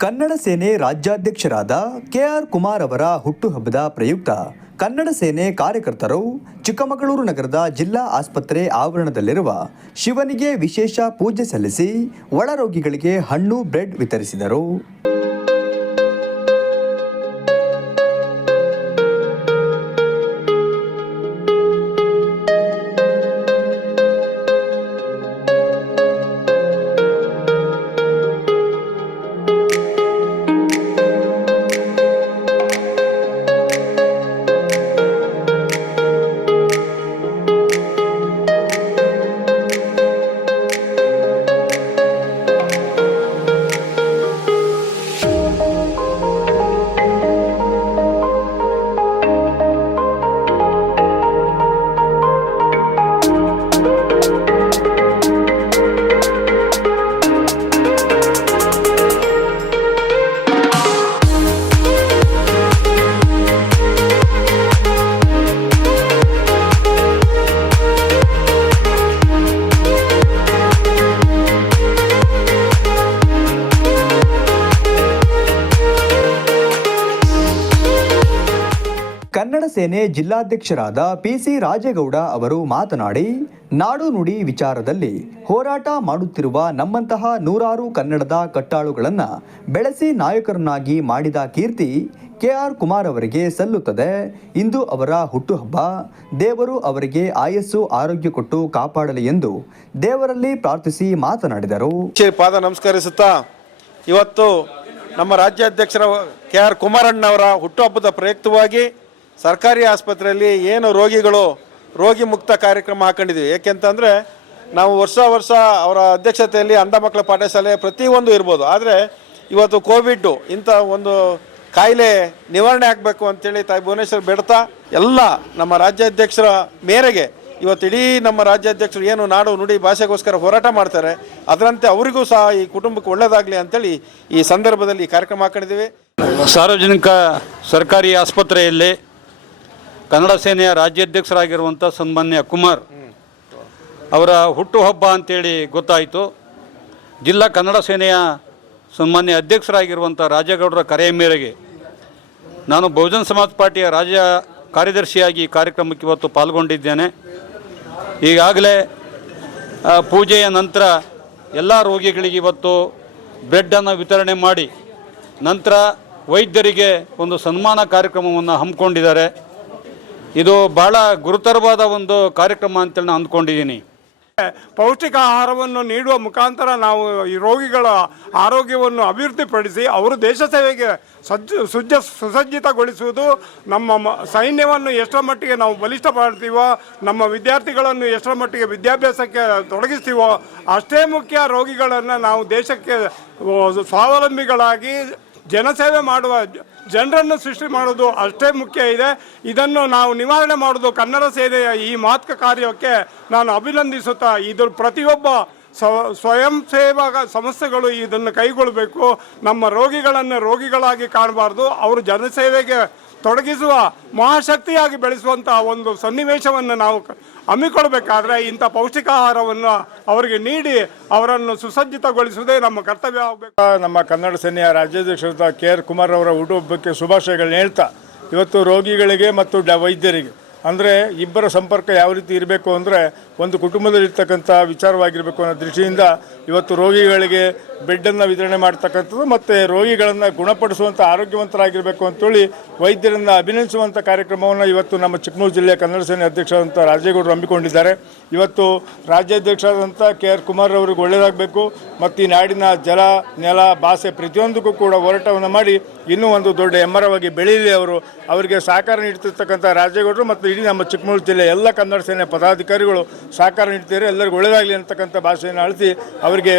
ಕನ್ನಡ ಸೇನೆ ರಾಜ್ಯಾಧ್ಯಕ್ಷರಾದ ಕೆಆರ್ ಕುಮಾರ್ ಅವರ ಹುಟ್ಟುಹಬ್ಬದ ಪ್ರಯುಕ್ತ ಕನ್ನಡ ಸೇನೆ ಕಾರ್ಯಕರ್ತರು ಚಿಕ್ಕಮಗಳೂರು ನಗರದ ಜಿಲ್ಲಾ ಆಸ್ಪತ್ರೆ ಆವರಣದಲ್ಲಿರುವ ಶಿವನಿಗೆ ವಿಶೇಷ ಪೂಜೆ ಸಲ್ಲಿಸಿ ಒಳರೋಗಿಗಳಿಗೆ ಹಣ್ಣು ಬ್ರೆಡ್ ವಿತರಿಸಿದರು. ಕನ್ನಡ ಸೇನೆ ಜಿಲ್ಲಾಧ್ಯಕ್ಷರಾದ ಪಿಸಿ ರಾಜೇಗೌಡ ಅವರು ಮಾತನಾಡಿ, ನಾಡು ನುಡಿ ವಿಚಾರದಲ್ಲಿ ಹೋರಾಟ ಮಾಡುತ್ತಿರುವ ನಮ್ಮಂತಹ ನೂರಾರು ಕನ್ನಡದ ಕಟ್ಟಾಳುಗಳನ್ನು ಬೆಳೆಸಿ ನಾಯಕರನ್ನಾಗಿ ಮಾಡಿದ ಕೀರ್ತಿ ಕೆ ಆರ್ ಕುಮಾರ್ ಅವರಿಗೆ ಸಲ್ಲುತ್ತದೆ. ಇಂದು ಅವರ ಹುಟ್ಟುಹಬ್ಬ. ದೇವರು ಅವರಿಗೆ ಆಯಸ್ಸು, ಆರೋಗ್ಯ ಕೊಟ್ಟು ಕಾಪಾಡಲಿ ಎಂದು ದೇವರಲ್ಲಿ ಪ್ರಾರ್ಥಿಸಿ ಮಾತನಾಡಿದರು. ಪಾದ ನಮಸ್ಕರಿಸುತ್ತಾ, ಇವತ್ತು ನಮ್ಮ ರಾಜ್ಯಾಧ್ಯಕ್ಷರ ಕೆ ಆರ್ ಕುಮಾರಣ್ಣವರ ಹುಟ್ಟುಹಬ್ಬದ ಪ್ರಯುಕ್ತವಾಗಿ ಸರ್ಕಾರಿ ಆಸ್ಪತ್ರೆಯಲ್ಲಿ ಏನು ರೋಗಿಗಳು ರೋಗಿ ಮುಕ್ತ ಕಾರ್ಯಕ್ರಮ ಹಾಕೊಂಡಿದ್ದೀವಿ. ಏಕೆಂತಂದರೆ ನಾವು ವರ್ಷ ವರ್ಷ ಅವರ ಅಧ್ಯಕ್ಷತೆಯಲ್ಲಿ ಅಂಧ ಮಕ್ಕಳ ಪಾಠಶಾಲೆ ಪ್ರತಿಯೊಂದು ಇರ್ಬೋದು. ಆದರೆ ಇವತ್ತು ಕೋವಿಡ್ಡು ಇಂಥ ಒಂದು ಕಾಯಿಲೆ ನಿವಾರಣೆ ಆಗಬೇಕು ಅಂತೇಳಿ ತಾಯಿ ಭುವನೇಶ್ವರ್ ಬೆಡ್ತಾ ಎಲ್ಲ ನಮ್ಮ ರಾಜ್ಯಾಧ್ಯಕ್ಷರ ಮೇರೆಗೆ ಇವತ್ತು ಇಡೀ ನಮ್ಮ ರಾಜ್ಯಾಧ್ಯಕ್ಷರು ಏನು ನಾಡು ನುಡಿ ಭಾಷೆಗೋಸ್ಕರ ಹೋರಾಟ ಮಾಡ್ತಾರೆ. ಅದರಂತೆ ಅವರಿಗೂ ಸಹ ಈ ಕುಟುಂಬಕ್ಕೆ ಒಳ್ಳೆಯದಾಗಲಿ ಅಂತೇಳಿ ಈ ಸಂದರ್ಭದಲ್ಲಿ ಕಾರ್ಯಕ್ರಮ ಹಾಕೊಂಡಿದ್ದೀವಿ. ಸಾರ್ವಜನಿಕ ಸರ್ಕಾರಿ ಆಸ್ಪತ್ರೆಯಲ್ಲಿ ಕನ್ನಡ ಸೇನೆಯ ರಾಜ್ಯಾಧ್ಯಕ್ಷರಾಗಿರುವಂಥ ಸನ್ಮಾನ್ಯ ಕುಮಾರ್ ಅವರ ಹುಟ್ಟುಹಬ್ಬ ಅಂತೇಳಿ ಗೊತ್ತಾಯಿತು. ಜಿಲ್ಲಾ ಕನ್ನಡ ಸೇನೆಯ ಸನ್ಮಾನ್ಯ ಅಧ್ಯಕ್ಷರಾಗಿರುವಂಥ ರಾಜೇಗೌಡರ ಕರೆಯ ಮೇರೆಗೆ ನಾನು ಬಹುಜನ್ ಸಮಾಜ್ ಪಾರ್ಟಿಯ ರಾಜ್ಯ ಕಾರ್ಯದರ್ಶಿಯಾಗಿ ಕಾರ್ಯಕ್ರಮಕ್ಕೆ ಇವತ್ತು ಪಾಲ್ಗೊಂಡಿದ್ದೇನೆ. ಈಗಾಗಲೇ ಪೂಜೆಯ ನಂತರ ಎಲ್ಲ ರೋಗಿಗಳಿಗೆ ಇವತ್ತು ಬ್ರೆಡ್ಡನ್ನು ವಿತರಣೆ ಮಾಡಿ ನಂತರ ವೈದ್ಯರಿಗೆ ಒಂದು ಸನ್ಮಾನ ಕಾರ್ಯಕ್ರಮವನ್ನು ಹಮ್ಮಿಕೊಂಡಿದ್ದಾರೆ. ಇದು ಬಹಳ ಗುರುತರವಾದ ಒಂದು ಕಾರ್ಯಕ್ರಮ ಅಂತೇಳಿ ನಾನು ಅಂದ್ಕೊಂಡಿದ್ದೀನಿ. ಪೌಷ್ಟಿಕ ಆಹಾರವನ್ನು ನೀಡುವ ಮುಖಾಂತರ ನಾವು ಈ ರೋಗಿಗಳ ಆರೋಗ್ಯವನ್ನು ಅಭಿವೃದ್ಧಿಪಡಿಸಿ ಅವರು ದೇಶ ಸೇವೆಗೆ ಸಜ್ಜ, ಸುಜ್ಜ, ಸುಸಜ್ಜಿತಗೊಳಿಸುವುದು, ನಮ್ಮ ಸೈನ್ಯವನ್ನು ಎಷ್ಟರ ಮಟ್ಟಿಗೆ ನಾವು ಬಲಿಷ್ಠ ಮಾಡ್ತೀವೋ ನಮ್ಮ ವಿದ್ಯಾರ್ಥಿಗಳನ್ನು ಎಷ್ಟರ ಮಟ್ಟಿಗೆ ವಿದ್ಯಾಭ್ಯಾಸಕ್ಕೆ ತೊಡಗಿಸ್ತೀವೋ, ಅಷ್ಟೇ ಮುಖ್ಯ ರೋಗಿಗಳನ್ನು ನಾವು ದೇಶಕ್ಕೆ ಸ್ವಾವಲಂಬಿಗಳಾಗಿ ಜನಸೇವೆ ಮಾಡುವ ಜನರನ್ನು ಸೃಷ್ಟಿ ಮಾಡೋದು ಅಷ್ಟೇ ಮುಖ್ಯ ಇದೆ. ಇದನ್ನು ನಾವು ನಿವಾರಣೆ ಮಾಡೋದು ಕನ್ನಡ ಸೇನೆಯ ಈ ಮಾತುಕ ಕಾರ್ಯಕ್ಕೆ ನಾನು ಅಭಿನಂದಿಸುತ್ತಾ ಇದು ಪ್ರತಿಯೊಬ್ಬ ಸ್ವ- ಸ್ವಯಂ ಸೇವಕ ಸಂಸ್ಥೆಗಳು ಇದನ್ನು ಕೈಗೊಳ್ಳಬೇಕು. ನಮ್ಮ ರೋಗಿಗಳನ್ನು ರೋಗಿಗಳಾಗಿ ಕಾಣಬಾರ್ದು. ಅವರು ಜನಸೇವೆಗೆ ತೊಡಗಿಸುವ ಮಹಾಶಕ್ತಿಯಾಗಿ ಬೆಳೆಸುವಂತಹ ಒಂದು ಸನ್ನಿವೇಶವನ್ನು ನಾವು ಹಮ್ಮಿಕೊಳ್ಬೇಕಾದ್ರೆ ಇಂಥ ಪೌಷ್ಟಿಕಾಹಾರವನ್ನು ಅವರಿಗೆ ನೀಡಿ ಅವರನ್ನು ಸುಸಜ್ಜಿತಗೊಳಿಸುವುದೇ ನಮ್ಮ ಕರ್ತವ್ಯ ಆಗಬೇಕು. ನಮ್ಮ ಕನ್ನಡ ಸೇನೆಯ ರಾಜ್ಯಾಧ್ಯಕ್ಷ ಕೆ ಆರ್ ಕುಮಾರ್ ಅವರ ಹುಟ್ಟುಹಬ್ಬಕ್ಕೆ ಶುಭಾಶಯಗಳನ್ನ ಹೇಳ್ತಾ, ಇವತ್ತು ರೋಗಿಗಳಿಗೆ ಮತ್ತು ಡ ವೈದ್ಯರಿಗೆ, ಅಂದರೆ ಇಬ್ಬರ ಸಂಪರ್ಕ ಯಾವ ರೀತಿ ಇರಬೇಕು ಅಂದರೆ ಒಂದು ಕುಟುಂಬದಲ್ಲಿರ್ತಕ್ಕಂಥ ವಿಚಾರವಾಗಿರಬೇಕು ಅನ್ನೋ ದೃಷ್ಟಿಯಿಂದ ಇವತ್ತು ರೋಗಿಗಳಿಗೆ ಬೆಡ್ಡನ್ನು ವಿತರಣೆ ಮಾಡ್ತಕ್ಕಂಥದ್ದು ಮತ್ತು ರೋಗಿಗಳನ್ನು ಗುಣಪಡಿಸುವಂಥ ಆರೋಗ್ಯವಂತರಾಗಿರಬೇಕು ಅಂತೇಳಿ ವೈದ್ಯರನ್ನು ಅಭಿನಂದಿಸುವಂಥ ಕಾರ್ಯಕ್ರಮವನ್ನು ಇವತ್ತು ನಮ್ಮ ಚಿಕ್ಕಮಗಳೂರು ಜಿಲ್ಲೆಯ ಕನ್ನಡ ಸೇನೆ ಅಧ್ಯಕ್ಷರಾದಂಥ ರಾಜೇಗೌಡರು ಹಮ್ಮಿಕೊಂಡಿದ್ದಾರೆ. ಇವತ್ತು ರಾಜ್ಯಾಧ್ಯಕ್ಷರಾದಂಥ ಕೆ ಆರ್ ಕುಮಾರ್ ಅವರಿಗೆ ಒಳ್ಳೆಯದಾಗಬೇಕು ಮತ್ತು ಈ ನಾಡಿನ ಜಲ, ನೆಲ, ಭಾಷೆ ಪ್ರತಿಯೊಂದಕ್ಕೂ ಕೂಡ ಹೋರಾಟವನ್ನು ಮಾಡಿ ಇನ್ನೂ ಒಂದು ದೊಡ್ಡ ಎಮ್ಮರವಾಗಿ ಬೆಳೀಲಿ ಅವರು. ಅವರಿಗೆ ಸಹಕಾರ ನೀಡ್ತಿರ್ತಕ್ಕಂಥ ರಾಜೇಗೌಡರು ಮತ್ತು ಇಡೀ ನಮ್ಮ ಚಿಕ್ಕಮಗಳೂರು ಜಿಲ್ಲೆಯ ಎಲ್ಲ ಕನ್ನಡ ಸೇನೆ ಪದಾಧಿಕಾರಿಗಳು ಸಹಕಾರ ನೀಡ್ತಿದ್ದಾರೆ. ಎಲ್ಲರಿಗೂ ಒಳ್ಳೆಯದಾಗಲಿ ಅಂತಕ್ಕಂಥ ಭಾಷೆಯನ್ನು ಅಳಿಸಿ ಅವರಿಗೆ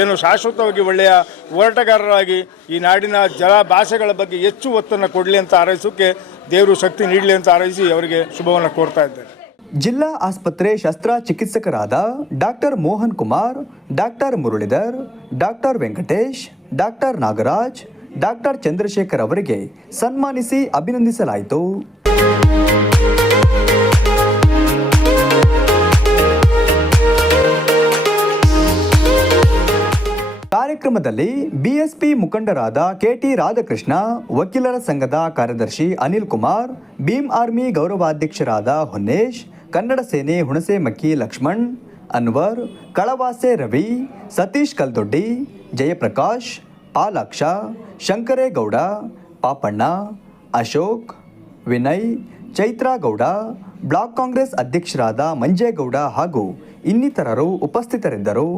ಏನು ಶಾಶ್ವತವಾಗಿ ಒಳ್ಳೆಯ ಹೋರಾಟಗಾರರಾಗಿ ಈ ನಾಡಿನ ಜಲ ಭಾಷೆಗಳ ಬಗ್ಗೆ ಹೆಚ್ಚು ಒತ್ತನ್ನು ಕೊಡಲಿ ಅಂತ ಹಾರೈಸೋಕ್ಕೆ ದೇವರು ಶಕ್ತಿ ನೀಡಲಿ ಅಂತ ಹಾರೈಸಿ ಅವರಿಗೆ ಶುಭವನ್ನು ಕೋರ್ತಾ ಇದ್ದಾರೆ ಜಿಲ್ಲಾ ಆಸ್ಪತ್ರೆ ಶಸ್ತ್ರ ಚಿಕಿತ್ಸಕರಾದ doctor Mohan Kumar, doctor Muralidhar, doctor Venkatesh, doctor Nagaraj, doctor Chandrashekar ಅವರಿಗೆ ಸನ್ಮಾನಿಸಿ ಅಭಿನಂದಿಸಲಾಯಿತು. ಕಾರ್ಯಕ್ರಮದಲ್ಲಿ ಬಿಎಸ್ಪಿ ಮುಖಂಡರಾದ ಕೆಟಿ ರಾಧಾಕೃಷ್ಣ, ವಕೀಲರ ಸಂಘದ ಕಾರ್ಯದರ್ಶಿ ಅನಿಲ್ ಕುಮಾರ್, ಭೀಮ್ ಆರ್ಮಿ ಗೌರವಾಧ್ಯಕ್ಷರಾದ ಹೊನ್ನೇಶ್, ಕನ್ನಡ ಸೇನೆ ಹುಣಸೆಮಕ್ಕಿ ಲಕ್ಷ್ಮಣ್, ಅನ್ವರ್, ಕಳವಾಸೆ ರವಿ, ಸತೀಶ್ ಕಲ್ದೊಡ್ಡಿ, ಜಯಪ್ರಕಾಶ್, ಪಾಲಾಕ್ಷ, ಶಂಕರೇಗೌಡ, ಪಾಪಣ್ಣ, ಅಶೋಕ್, ವಿನಯ್ ಚೈತ್ರಾ ಗೌಡ ಬ್ಲಾಕ್ ಕಾಂಗ್ರೆಸ್ ಅಧ್ಯಕ್ಷರಾದ ಮಂಜೇಗೌಡ ಹಾಗೂ ಇನ್ನಿತರರು ಉಪಸ್ಥಿತರಿದ್ದರು.